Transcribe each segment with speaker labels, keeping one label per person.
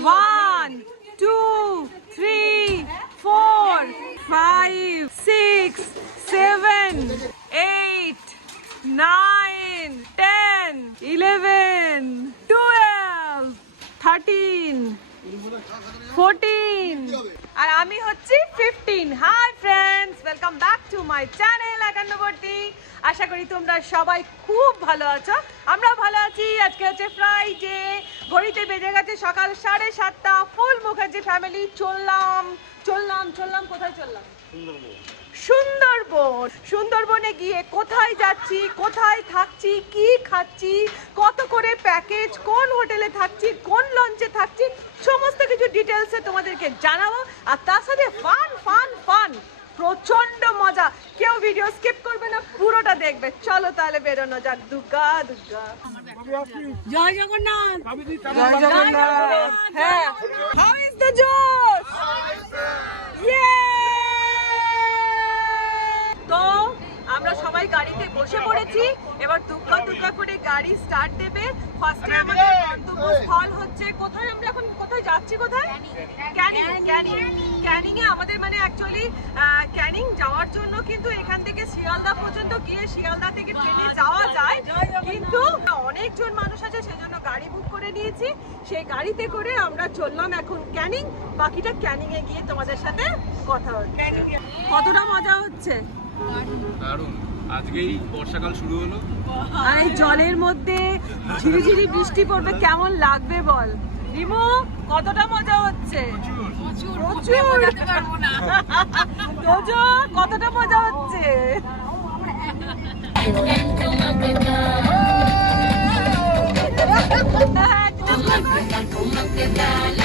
Speaker 1: One two three four five six seven eight nine ten eleven twelve thirteen fourteen আর আমি হচ্ছি fifteen hi friends welcome back to my channel একান্নবর্তী আশা করি তোমরা সবাই খুব ভালো আছো। আমরা ভালো আছি। আজকে হচ্ছে ফ্রাইডে ঘড়িতে বেজে গেছে সকাল সাড়ে সাতটা। ফুল মুখার্জি ফ্যামিলি চললাম চললাম চললাম। কোথায় চললাম? সুন্দরবন। সুন্দরবনে গিয়ে কোথায় যাচ্ছি, কোথায় থাকছি, কি খাচ্ছি, কত করে প্যাকেজ কোন হোটেলে থাকছি, কোন লঞ্চে থাকছি, সমস্ত কিছু ডিটেলসে তোমাদেরকে জানাব। আর তার সাথে ফান ফান ফান প্রচণ্ড মজা কেউ ভিডিও স্কিপ করবে না পুরোটা দেখবে। চলো তাহলে বেরোনো যাক। দুর্গা দুর্গা। জয় জগন্নাথ। জয় জগন্নাথ। হ্যাঁ। হাউ ইজ দ্য জোশ তো আমরা সবাই গাড়িতে বসে পড়েছি। এবার দুগ্গা দুগ্গা করে গাড়ি স্টার্ট দেবে। ফার্স্টে আমাদের গন্তব্যস্থল হচ্ছে। কোথায় আমরা এখন কোথায় যাচ্ছি কোথায়? ক্যানিং ক্যানিং ক্যানিং এ আমাদের মানে অ্যাকচুয়ালি ক্যানিং যাওয়ার জন্য কিন্তু এখান থেকে শিয়ালদা পর্যন্ত গিয়ে শিয়ালদা থেকে ট্রেনে যাওয়া যায়। কিন্তু অনেকজন মানুষ আছে সেজন্য গাড়ি বুক করে নিয়েছি। সেই গাড়িতে করে আমরা চললাম এখন ক্যানিং বাকিটা ক্যানিং এ গিয়ে তোমাদের সাথে কথা হচ্ছে। কতটা মজা হচ্ছে?
Speaker 2: দারুণ। আজকেই বর্ষাকাল শুরু হলো।
Speaker 1: আর এই জলের মধ্যে ঝিরিঝিরি বৃষ্টি পড়বে কেমন লাগবে বল? রিমু কতটা মজা হচ্ছে? প্রচুর। তোজো কতটা মজা হচ্ছে? রনি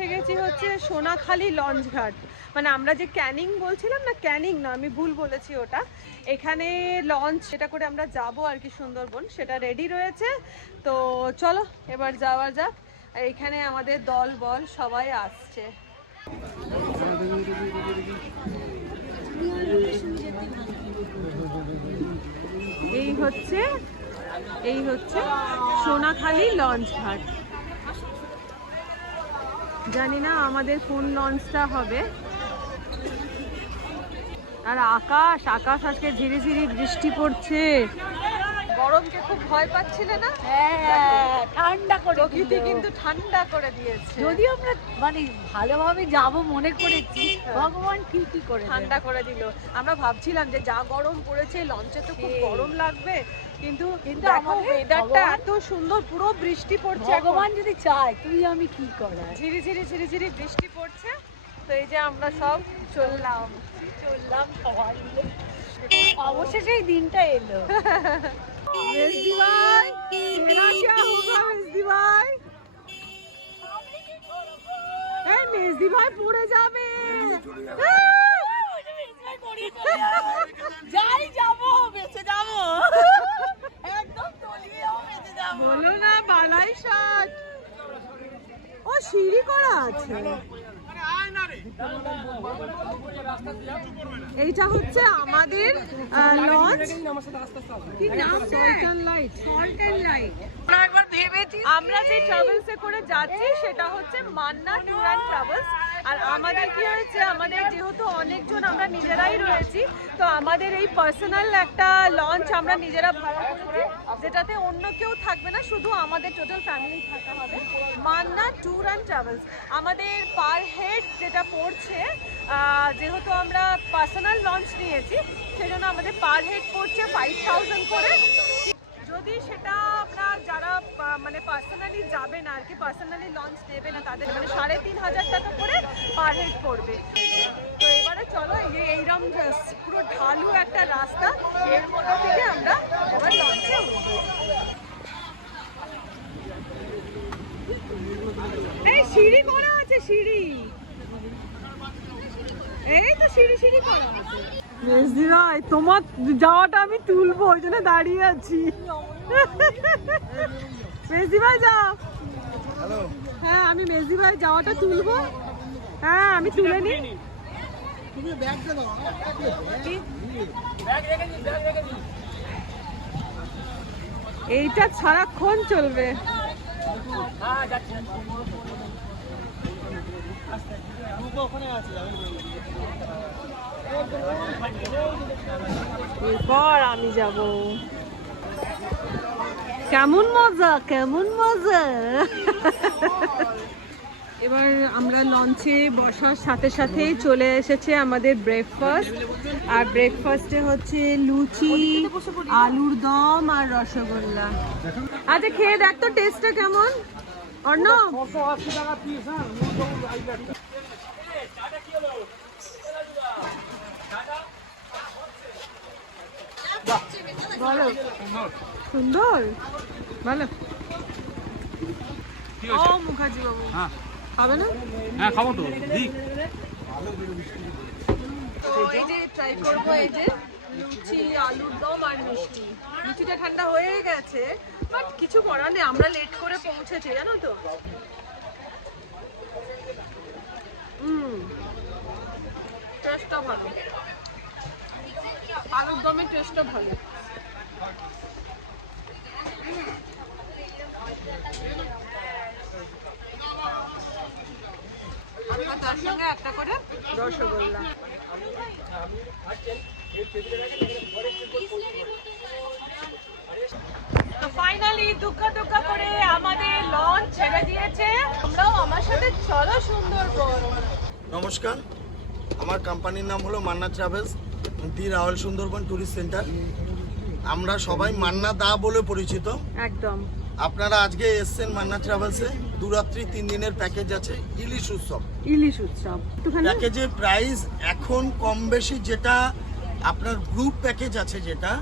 Speaker 1: পৌঁছে গেছি হচ্ছে সোনাখালি লঞ্চ ঘাট। মানে আমরা যে ক্যানিং বলছিলাম না, ক্যানিং না, আমি ভুল বলেছি ওটা। এখানে লঞ্চ সেটা করে আমরা যাব আর কি সুন্দরবন, সেটা রেডি রয়েছে। তো চলো, এবার যাওয়া যাক। এখানে আমাদের দল বল সবাই আসছে। এই হচ্ছে এই হচ্ছে সোনাখালি লঞ্চ ঘাট। জানি না আমাদের কোন লঞ্চটা হবে। আর আকাশ আকাশ আজকে ধীরে ধীরে বৃষ্টি পড়ছে। গরমকে খুব ভয় পাচ্ছিলে না?
Speaker 3: হ্যাঁ ঠান্ডা করে
Speaker 1: প্রকৃতি কিন্তু ঠান্ডা করে দিয়েছে।
Speaker 3: যদি আমরা মানে ভালোভাবে যাব মনে করেছি ভগবান ঠিকই করে
Speaker 1: ঠান্ডা করে দিল। আমরা ভাবছিলাম যে যা গরম পড়েছে লঞ্চে তো খুব গরম লাগবে। কিন্তু
Speaker 3: কিন্তু আমার
Speaker 1: ওয়েদারটা এত সুন্দর পুরো বৃষ্টি পড়ছে
Speaker 3: ভগবান যদি চায় তুই আমি কি করা
Speaker 1: ঝিরি ঝিরি ঝিরি ঝিরি বৃষ্টি পড়ছে। তো এই যে আমরা সব চললাম।
Speaker 3: চললাম সবাই অবশেষে এই দিনটা এলো।
Speaker 1: মেজদি ভাই পড়ে যাবে।
Speaker 3: যাই যাব বেঁচে যাব। একদম তলিয়েও বেঁচে যাব।
Speaker 1: বলো না বালাই ও সিঁড়ি করা আছে। এইটা হচ্ছে আমাদের লঞ্চ কি নাম লাইট লাইট আমরা যে ট্রাভেলসে করে যাচ্ছি সেটা হচ্ছে মান্না ট্যুর অ্যান্ড ট্রাভেলস। আর আমাদের কি হয়েছে, আমাদের যেহেতু অনেকজন আমরা নিজেরাই রয়েছি, তো আমাদের এই পার্সোনাল একটা লঞ্চ আমরা নিজেরা ভাড়া করেছি, যেটাতে অন্য কেউ থাকবে না, শুধু আমাদের টোটাল ফ্যামিলি থাকা হবে। মান্না ট্যুর অ্যান্ড ট্রাভেলস আমাদের পার হেড যেটা পড়ছে যেহেতু আমরা পার্সোনাল লঞ্চ নিয়েছি সেজন্য আমাদের পার হেড পড়ছে ফাইভ থাউজেন্ড করে। যদি সেটা আমরা যারা মানে পার্সোনালি যাবে না আর কি পার্সোনালি লঞ্চ নেবে না তাদের মানে সাড়ে তিন হাজার টাকা করে পার হেড পড়বে। তো এবারে চলো এইরকম পুরো ঢালু একটা রাস্তা, এর মধ্যে থেকে আমরা এবার লঞ্চে এই সিঁড়ি করা আছে, সিঁড়ি। এই তো সিঁড়ি সিঁড়ি করা আছে। মেজদি ভাই তোমার যাওয়াটা আমি তুলবো ওই জন্য দাঁড়িয়ে আছি। মেজদি ভাই যাও। হ্যাঁ আমি মেজদি ভাই যাওয়াটা তুলবো। হ্যাঁ আমি তুলে নি এইটা সারাক্ষণ চলবে। এরপর আমি যাব। কেমন মজা কেমন মজা। এবার আমরা লঞ্চে বসার সাথে সাথেই চলে এসেছে আমাদের ব্রেকফাস্ট আর ব্রেকফাস্টে হচ্ছে লুচি, আলুর দম আর রসগোল্লা। আচ্ছা খেয়ে দেখ তো টেস্টটা কেমন। অর্ণব। বলো সুন্দর? ভালো।
Speaker 2: কি
Speaker 1: ও মুখার্জি বাবু।
Speaker 2: হ্যাঁ।
Speaker 1: না?
Speaker 2: হ্যাঁ খাব তো। দিক
Speaker 1: তো এই যে ট্রাই করব এই যে লুচি আলুর দম আর মিষ্টি। লুচিটা ঠান্ডা হয়ে গেছে বাট কিছু করার নেই আমরা লেট করে পৌঁছেছি জানো তো? হুম টেস্টটা ভালো। আলুর দমের টেস্টটা ভালো আর তার সঙ্গে একটা করে? রসগোল্লা। তো ফাইনালি দুঃখ দুঃখ করে আমাদের লঞ্চ ছেড়ে দিয়েছে। আমরাও আমার সাথে চলো সুন্দরবন।
Speaker 4: নমস্কার। আমার কোম্পানির নাম হলো Manna travels the royal Sundarban tourist centre আমরা সবাই মান্না দা বলে পরিচিত।
Speaker 1: একদম।
Speaker 4: আপনারা আজকে এসছেন মান্না ট্রাভেলসে দুরাত্রি তিন দিনের প্যাকেজ আছে ইলিশ উৎসব।
Speaker 1: ইলিশ উৎসব।
Speaker 4: প্যাকেজের প্রাইস এখন কম বেশি যেটা আপনার গ্রুপ প্যাকেজ আছে যেটা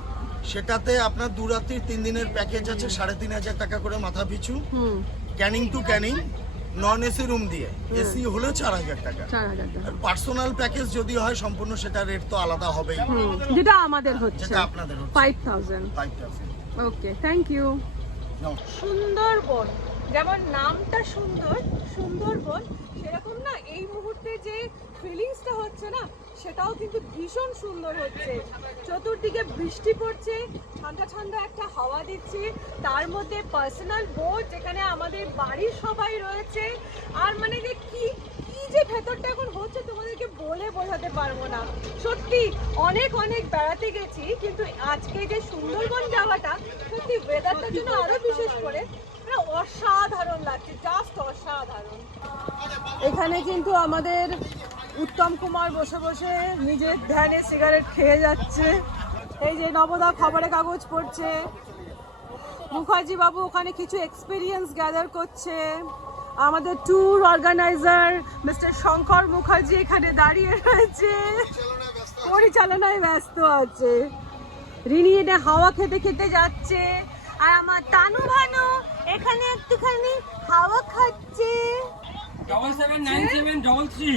Speaker 4: সেটাতে আপনার দুরাত্রি তিন দিনের প্যাকেজ আছে সাড়ে তিন হাজার টাকা করে মাথা পিছু। Canning to Canning non AC room দিয়ে। এসি হলে চার হাজার টাকা। আর পার্সোনাল প্যাকেজ যদি হয় সম্পূর্ণ সেটা রেট তো আলাদা হবেই।
Speaker 1: হুম যেটা আমাদের হচ্ছে।
Speaker 4: যেটা আপনাদের হচ্ছে।
Speaker 1: Five thousand
Speaker 4: five thousand
Speaker 1: okay thank you Sundarban. যেমন নামটা সুন্দর সুন্দরবন সেরকম না এই মুহূর্তে যে ফিলিংসটা হচ্ছে না, সেটাও কিন্তু ভীষণ সুন্দর হচ্ছে। চতুর্দিকে বৃষ্টি পড়ছে, ঠান্ডা ঠান্ডা একটা হাওয়া দিচ্ছে, তার মধ্যে পার্সোনাল বোট যেখানে আমাদের বাড়ির সবাই রয়েছে। আর মানে যে কি কি যে ভেতরটা এখন হচ্ছে তোমাদেরকে বলে বোঝাতে পারব না। সত্যি, অনেক অনেক বেড়াতে গেছি, কিন্তু আজকে যে সুন্দরবন যাওয়াটা, সত্যি ওয়েদারটার জন্য আরও বিশেষ করে অসাধারণ লাগছে জাস্ট অসাধারণ। এখানে কিন্তু আমাদের উত্তম কুমার বসে বসে নিজের ধ্যানে সিগারেট খেয়ে যাচ্ছে। এই যে নবদা খবরের কাগজ পড়ছে। মুখার্জি বাবু ওখানে কিছু এক্সপিরিয়েন্স গ্যাদার করছে। আমাদের tour organiser mister Shankar Mukherjee এখানে দাঁড়িয়ে রয়েছে। পরিচালনায় ব্যস্ত আছে। রিনি এটা হাওয়া খেতে খেতে যাচ্ছে। আর আমার তানু ভানু এখানে একটুখানি হাওয়া খাচ্ছে।
Speaker 5: Double seven nine seven double three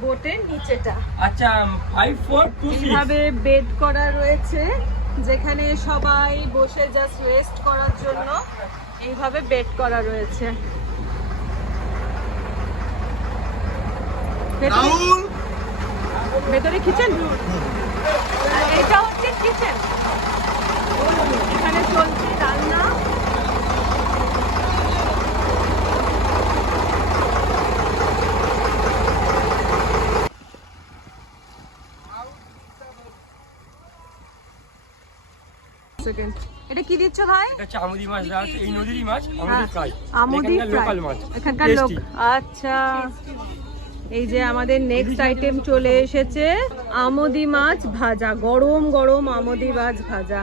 Speaker 1: বোটের নিচেটা।
Speaker 5: আচ্ছা ফাইভ ফোর টু
Speaker 1: এইভাবে বেড করা রয়েছে যেখানে সবাই বসে জাস্ট রেস্ট করার জন্য এইভাবে বেড করা রয়েছে। ভেতরে- ভেতরে কিচেন এটা হচ্ছে কিচেন এখানে চলছে রান্না। Second. এটা কি দিচ্ছ ভাই?
Speaker 5: এটা চামুদি মাছ এই নদীরই মাছ আমুদি ফ্রাই
Speaker 1: আমুদি
Speaker 5: লোকাল মাছ
Speaker 1: এখানকার লোক আচ্ছা। এই যে আমাদের নেক্সট আইটেম চলে এসেছে আমদি মাছ ভাজা গরম গরম আমদি মাছ ভাজা।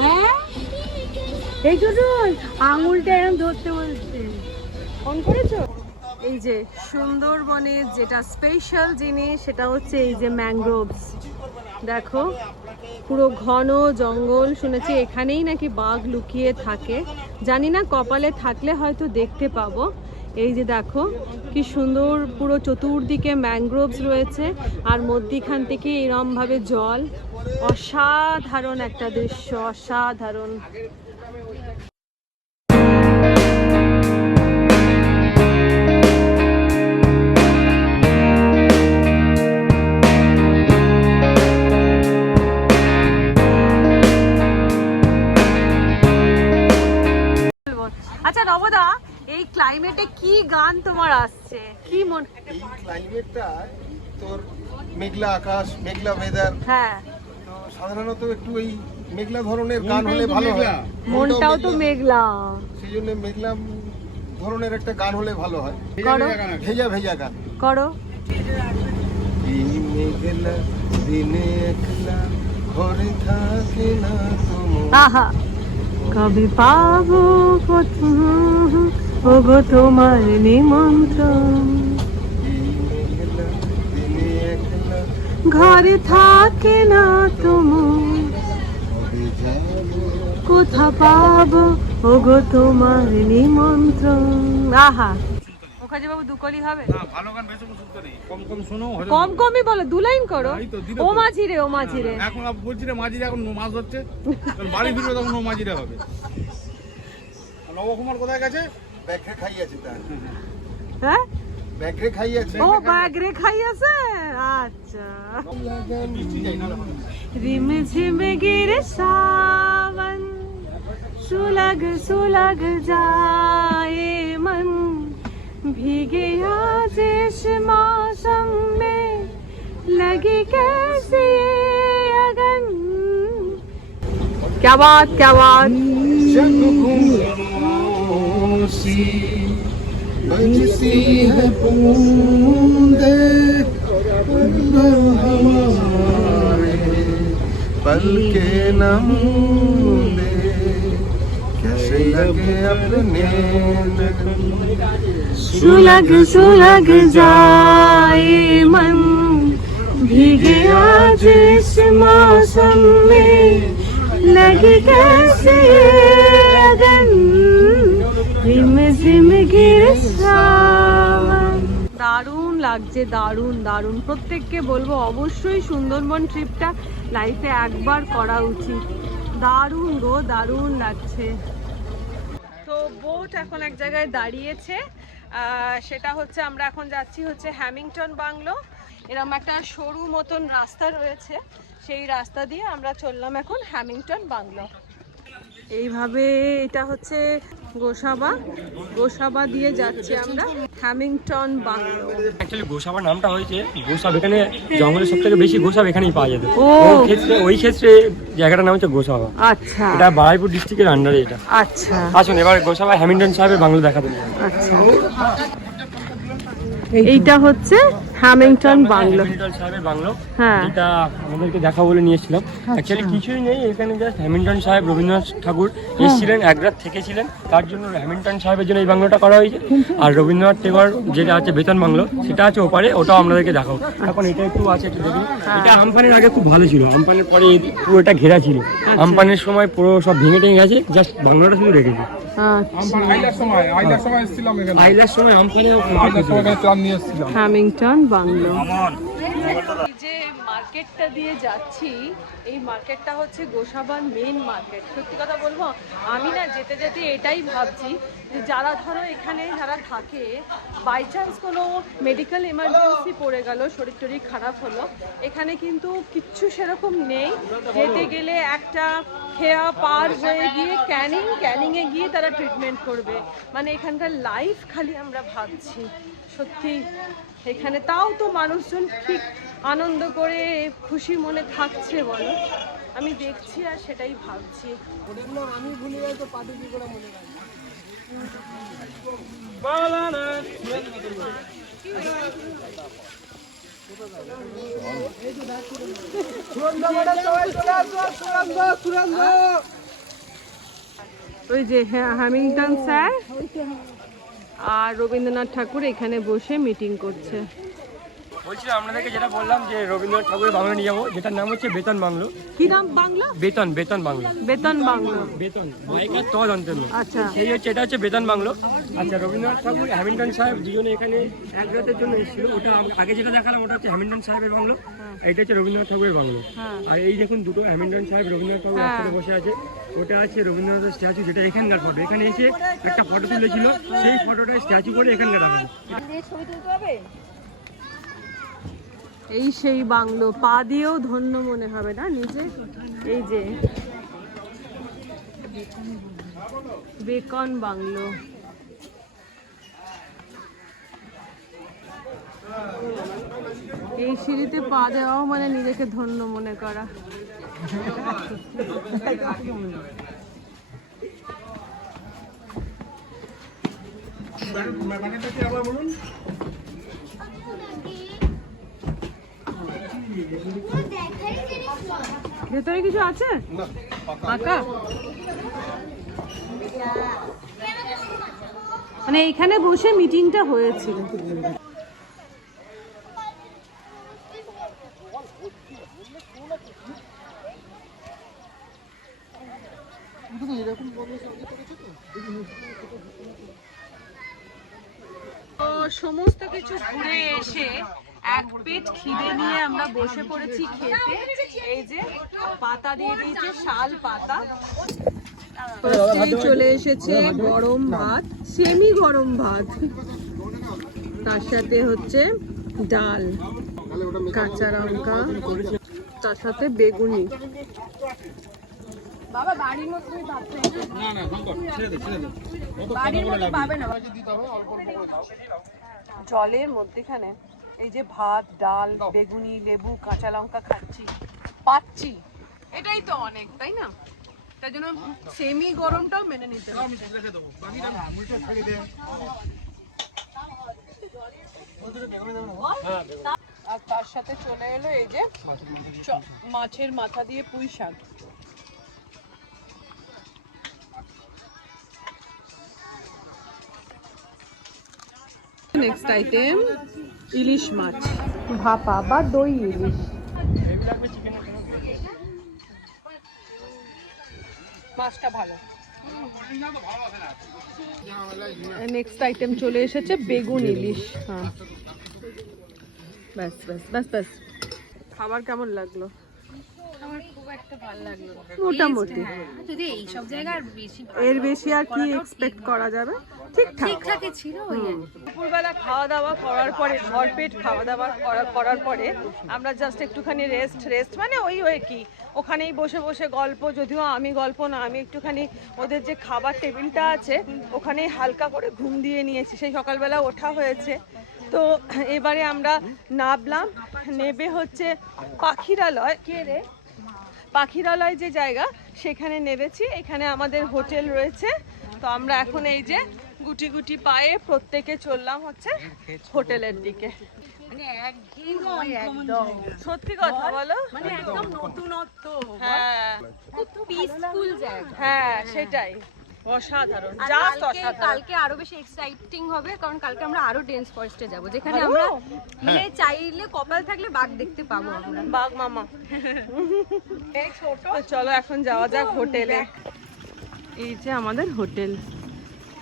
Speaker 2: হ্যাঁ?
Speaker 1: এই তো আঙুলটা এরকম ধরতে বলছে। ফোন করেছ? এই যে সুন্দরবনের যেটা স্পেশাল জিনিস, সেটা হচ্ছে এই যে ম্যাংগ্রোভস দেখো, পুরো ঘন জঙ্গল শুনেছি, এখানেই নাকি বাঘ লুকিয়ে থাকে। জানি না কপালে থাকলে হয়তো দেখতে পাবো। এই যে দেখো, কি সুন্দর পুরো চতুর্দিকে ম্যাংগ্রোভস রয়েছে, আর মধ্যিখান থেকে এরমভাবে জল, অসাধারণ একটা দৃশ্য, অসাধারণ। এই ক্লাইমেটে কি গান তোমার আসছে? কি মন
Speaker 6: এই ক্লাইমেটটা তোর মেঘলা আকাশ মেঘলা ওয়েদার
Speaker 1: হ্যাঁ।
Speaker 6: তো সাধারণত একটু এই মেঘলা ধরনের গান হলে ভালো হয়।
Speaker 1: মনটাও তো মেঘলা।
Speaker 6: সেই জন্য মেঘলা ধরনের একটা গান হলে ভালো হয়।
Speaker 1: করো
Speaker 6: ভেজা ভেজা গান।
Speaker 1: করো।
Speaker 6: এই মেঘলা দিনে একলা ঘরে থাকে না তোমার
Speaker 1: আহা। কবি পাবো কোথাও ওগো তোমার নিমন্ত্রণ। ঘরে থাকে না তোমার কোথা পাবো? ওগো তোমার নিমন্ত্রণ। আহা। মুখার্জি বাবু দুকলি হবে?
Speaker 2: কম
Speaker 1: কমই বলো দু লাইন করো। ও
Speaker 2: তো।
Speaker 1: মাঝি রে ও মাঝি রে
Speaker 2: এখন বলছি রে মাঝিরে এখন মাছ ধরছে। বাড়ি ফিরবে তখন ও মাঝিরে হবে। নবকুমার কোথায় গেছে?
Speaker 6: ব্যাঘ্রে খাইয়াছে তার
Speaker 1: হ্যাঁ
Speaker 6: ব্যাঘ্রে খাইয়াছে
Speaker 1: ও ব্যাগ রে খাই আছে আচ্ছা रिम झिम गिर सावन सुलग सुलग जाए मन भीगे आज इस मौसम में लगी कैसी ये अगन क्या बात क्या बात
Speaker 6: सी बजती है बूंदे हमारे, पल के नमूने। कैसे लगे अपने
Speaker 1: सुलग सुलग जाए मन। भीगे आज इस मौसम में, लगी कैसे? দারুণ লাগছে, দারুণ দারুণ। প্রত্যেককে বলব অবশ্যই সুন্দরবন ট্রিপটা লাইফে একবার করা উচিত। দারুণ গো, দারুণ লাগছে। তো বোট এখন এক জায়গায় দাঁড়িয়েছে। সেটা হচ্ছে আমরা এখন যাচ্ছি হচ্ছে হ্যামিংটন বাংলো। এরম একটা সরু মতন রাস্তা রয়েছে। সেই রাস্তা দিয়ে আমরা চললাম এখন হ্যামিংটন বাংলো। এইভাবে এটা হচ্ছে গোসাবা গোসাবা দিয়ে যাচ্ছি আমরা হ্যামিংটন বাংলো
Speaker 5: অ্যাকচুয়ালি গোসাবার নামটা হয়েছে গোসাব। এখানে জঙ্গলের সব থেকে বেশি গোসাব এখানেই পাওয়া যেত। ওই ক্ষেত্রে ওই ক্ষেত্রে জায়গাটার নাম হচ্ছে গোসাবা।
Speaker 1: আচ্ছা।
Speaker 5: এটা বারাইপুর ডিস্ট্রিক্টের আন্ডারে এটা।
Speaker 1: আচ্ছা।
Speaker 5: আসুন এবার গোসাবা হ্যামিল্টন সাহেবের বাংলো দেখাতে
Speaker 1: আচ্ছা। এইটা হচ্ছে হ্যামিংটন বাংলো
Speaker 5: সাহেবের বাংলো।
Speaker 1: হ্যাঁ।
Speaker 5: এটা আমাদেরকে দেখা বলে নিয়ে এসেছিলাম অ্যাকচুয়ালি কিছুই নেই এখানে জাস্ট হ্যামিল্টন সাহেব রবীন্দ্রনাথ ঠাকুর এসেছিলেন এক রাত থেকেছিলেন। তার জন্য হ্যামিল্টন সাহেবের জন্য এই বাংলোটা করা হয়েছে। আর রবীন্দ্রনাথ টেগর যেটা আছে বেতন বাংলো সেটা আছে ওপারে ওটাও আপনাদেরকে দেখাবো। এখন এটা একটু আছে একটু দেখুন। এটা আমফানের আগে খুব ভালো ছিল। আমফানের পরে এই পুরো এটা ঘেরা ছিল। আমফানের সময় পুরো সব ভেঙে টেঙে গেছে জাস্ট বাংলোটা শুধু রেখেছে।
Speaker 1: Hamington bungalow. যে মার্কেটটা দিয়ে যাচ্ছি এই মার্কেটটা হচ্ছে গোসাবার মেইন মার্কেট সত্যি কথা বলব আমি না যেতে যেতে এটাই ভাবছি যে যারা ধরো এখানে যারা থাকে বাই চান্স কোনো মেডিকেল এমার্জেন্সি পড়ে গেল শরীর টরীর খারাপ হলো এখানে কিন্তু কিচ্ছু সেরকম নেই। যেতে গেলে একটা খেয়া পার হয়ে গিয়ে ক্যানিং ক্যানিংয়ে গিয়ে তারা ট্রিটমেন্ট করবে। মানে এখানকার লাইফ খালি আমরা ভাবছি। সত্যি, এখানে তাও তো মানুষজন ঠিক আনন্দ করে, খুশি মনে থাকছে বলো। আমি দেখছি আর সেটাই ভাবছি। ওই যে হ্যাঁ হ্যামিংটন স্যার আর রবীন্দ্রনাথ ঠাকুর এখানে বসে মিটিং করছে।
Speaker 5: বলছিলাম আপনাদেরকে যেটা বললাম যে রবীন্দ্রনাথ ঠাকুরের বাংলা নিয়ে যাব যেটার নাম হচ্ছে বেতন বাংলো।
Speaker 1: কি নাম বাংলা?
Speaker 5: বেতন বেতন বাংলো।
Speaker 1: বেতন বাংলা।
Speaker 5: বেতন বাইকার তদ অন্তর
Speaker 1: আচ্ছা।
Speaker 5: সেই হচ্ছে এটা হচ্ছে বেতন বাংলো। আচ্ছা রবীন্দ্রনাথ ঠাকুর হ্যামিল্টন সাহেব দুজনে এখানে এক রাতের জন্য এসেছিল ওটা আগে যেটা দেখালাম ওটা হচ্ছে হ্যামিল্টন সাহেবের বাংলো। এটা হচ্ছে রবীন্দ্রনাথ ঠাকুরের বাংলো।
Speaker 1: হ্যাঁ।
Speaker 5: আর এই দেখুন দুটো হ্যামিল্টন সাহেব রবীন্দ্রনাথ ঠাকুর
Speaker 1: হ্যাঁ।
Speaker 5: একসাথে বসে আছে। ওটা আছে রবীন্দ্রনাথের স্ট্যাচু যেটা এখানকার ফটো এখানে এসে একটা ফটো তুলেছিল। সেই ফটোটা স্ট্যাচু করে এখানকার রাখা
Speaker 1: এই সেই বাংলো, পা দিয়েও ধন্য মনে হবে না নিজে এই যে, বেকন বাংলো। এই সিঁড়িতে পা দেওয়াও মানে নিজেকে ধন্য মনে করা। ভেতরে কিছু আছে? ফাঁকা মানে এইখানে বসে মিটিংটা হয়েছিল। তো সমস্ত কিছু ঘুরে এসে এক পেট খিদে নিয়ে আমরা বসে পড়েছি খেতে। এই যে পাতা দিয়ে দিয়েছে শাল পাতা। চলে এসেছে গরম ভাত সেমি গরম ভাত। তার সাথে হচ্ছে ডাল কাঁচা লঙ্কা তার সাথে বেগুনি।
Speaker 2: না না ছেড়ে দে ছেড়ে দে। অল্প অল্প করে দাও
Speaker 1: জলের মধ্যেখানে এই যে ভাত ডাল বেগুনি লেবু কাঁচা লঙ্কা খাচ্ছি। পাচ্ছি। এটাই তো অনেক তাই না? তাই জন্য সেমি গরমটাও মেনে নিতে হবে।
Speaker 2: আমি রেখে দেবো। বাকিটা মুলটা ছেড়ে দে।
Speaker 1: আর তার সাথে চলে এলো এই যে মাছের মাথা দিয়ে পুঁই শাক। নেক্সট আইটেম ইলিশ মাছ ভাপা বা দই ইলিশ। মাছটা ভালো। নেক্সট আইটেম চলে এসেছে বেগুন ইলিশ। হ্যাঁ। ব্যাস ব্যাস ব্যাস ব্যাস। খাবার কেমন লাগল?
Speaker 7: আমার খুব একটা ভালো লাগল
Speaker 1: মোটামুটি।
Speaker 7: যদি আর বেশি
Speaker 1: এর বেশি আর কি এক্সপেক্ট করা যাবে? ঠিকঠাক।
Speaker 7: ঠিকঠাকই ছিল।
Speaker 1: দুপুরবেলা খাওয়া দাওয়া করার পরে ভরপেট খাওয়া দাওয়া করা- করার পরে আমরা জাস্ট একটুখানি রেস্ট রেস্ট মানে ওই ওই কি ওখানেই বসে বসে গল্প যদিও আমি গল্প না আমি একটুখানি ওদের যে খাবার টেবিলটা আছে ওখানেই হালকা করে ঘুম দিয়ে নিয়েছি। সেই সকালবেলা ওঠা হয়েছে। তো এবারে আমরা নামলাম নেবে হচ্ছে পাখিরালয়। কে রে? পাখিরালয় যে জায়গা সেখানে নেমেছি। এখানে আমাদের হোটেল রয়েছে। তো আমরা এখন এই যে গুটি গুটি পায়ে প্রত্যেকে চললাম হচ্ছে হোটেলের দিকে।
Speaker 7: মানে
Speaker 1: সত্যি কথা বলো।
Speaker 7: মানে একদম নতুনত্ব
Speaker 1: হ্যাঁ। হ্যাঁ সেটাই। অসাধারণ জাস্ট
Speaker 7: কালকে
Speaker 1: অসাধারণ।
Speaker 7: কালকে আরও বেশি এক্সাইটিং হবে কারণ কালকে আমরা আরও ডেন্স ফরেস্টে যাব যেখানে আমরা মানে চাইলে কপাল থাকলে বাঘ দেখতে পাবো আমরা।
Speaker 1: বাঘ মামা। চলো এখন যাওয়া যাক হোটেলে। এই যে আমাদের হোটেল।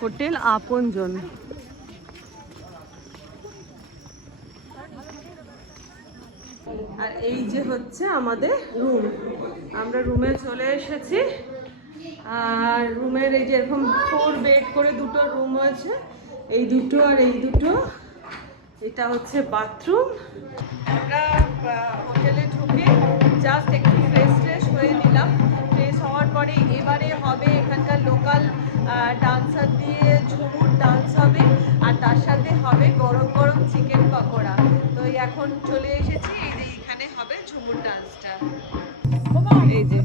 Speaker 1: হোটেল আপনজন। আর এই যে হচ্ছে আমাদের রুম আমরা রুমে চলে এসেছি। আর রুমের এই যে এরকম ফোর বেড করে দুটো রুম আছে এই দুটো আর এই দুটো এটা হচ্ছে বাথরুম আমরা হোটেলে ঢুকে জাস্ট একটু ফ্রেশ ফ্রেশ হয়ে নিলাম। ফ্রেশ হওয়ার পরে এবারে হবে এখানকার লোকাল ডান্সার দিয়ে ঝুমুর ডান্স হবে আর তার সাথে হবে গরম গরম চিকেন পকোড়া। তো এখন চলে এসেছি এই যে এখানে হবে ঝুমুর ডান্সটা এই যে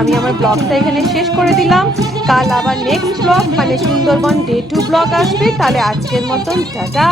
Speaker 1: আমি আমার ব্লগটা এখানে শেষ করে দিলাম। কাল আবার নেক্সট ব্লগ মানে সুন্দরবন ডে টু ব্লগ আসবে। তাহলে আজকের মতন, টাটা!